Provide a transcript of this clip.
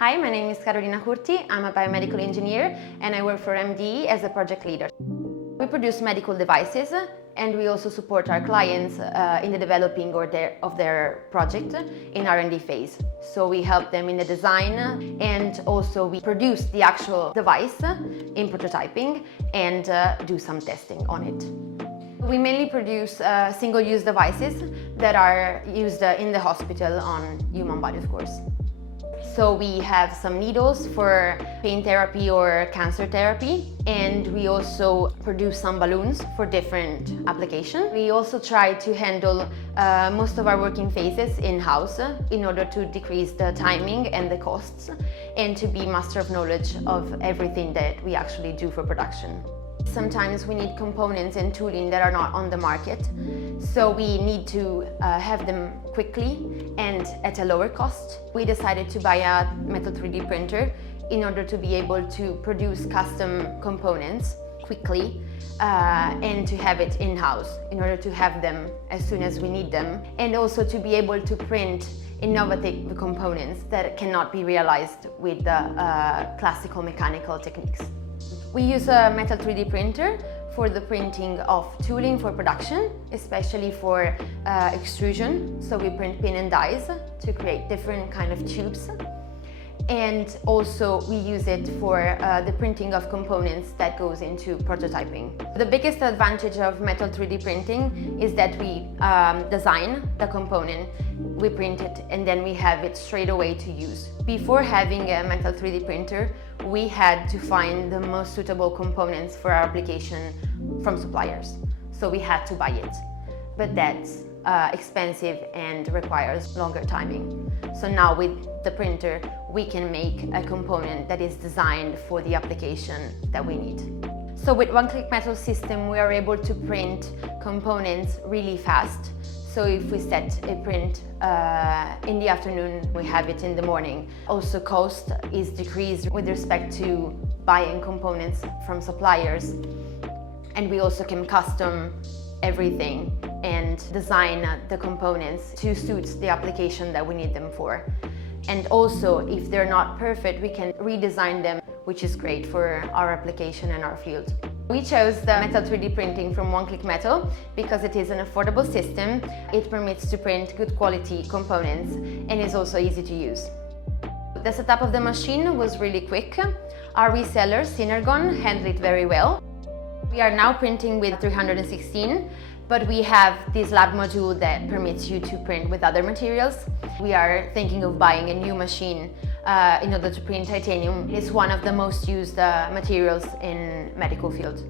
Hi, my name is Carolina Curti. I'm a biomedical engineer and I work for MDE as a project leader. We produce medical devices and we also support our clients in the developing of their project in R&D phase. So we help them in the design and also we produce the actual device in prototyping and do some testing on it. We mainly produce single-use devices that are used in the hospital on human body, of course. So we have some needles for pain therapy or cancer therapy, and we also produce some balloons for different applications. We also try to handle most of our working phases in-house in order to decrease the timing and the costs and to be master of knowledge of everything that we actually do for production. Sometimes we need components and tooling that are not on the market, so we need to have them quickly and at a lower cost. We decided to buy a metal 3D printer in order to be able to produce custom components quickly and to have it in-house in order to have them as soon as we need them, and also to be able to print innovative components that cannot be realized with the classical mechanical techniques. We use a metal 3D printer for the printing of tooling for production, especially for extrusion. So we print pin and dies to create different kind of tubes. And also we use it for the printing of components that goes into prototyping. The biggest advantage of metal 3D printing is that we design the component, we print it, and then we have it straight away to use. Before having a metal 3D printer, we had to find the most suitable components for our application from suppliers. So we had to buy it. But that's expensive and requires longer timing. So now with the printer, we can make a component that is designed for the application that we need. So with one-click metal system, we are able to print components really fast. So if we set a print in the afternoon, we have it in the morning. Also, cost is decreased with respect to buying components from suppliers. And we also can custom everything and design the components to suit the application that we need them for. And also, if they're not perfect, we can redesign them, which is great for our application and our field. We chose the metal 3D printing from One Click Metal because it is an affordable system, it permits to print good quality components, and is also easy to use. The setup of the machine was really quick. Our reseller, Synergon, handled it very well. We are now printing with 316, but we have this lab module that permits you to print with other materials. We are thinking of buying a new machine in order to print titanium. It's one of the most used materials in medical field.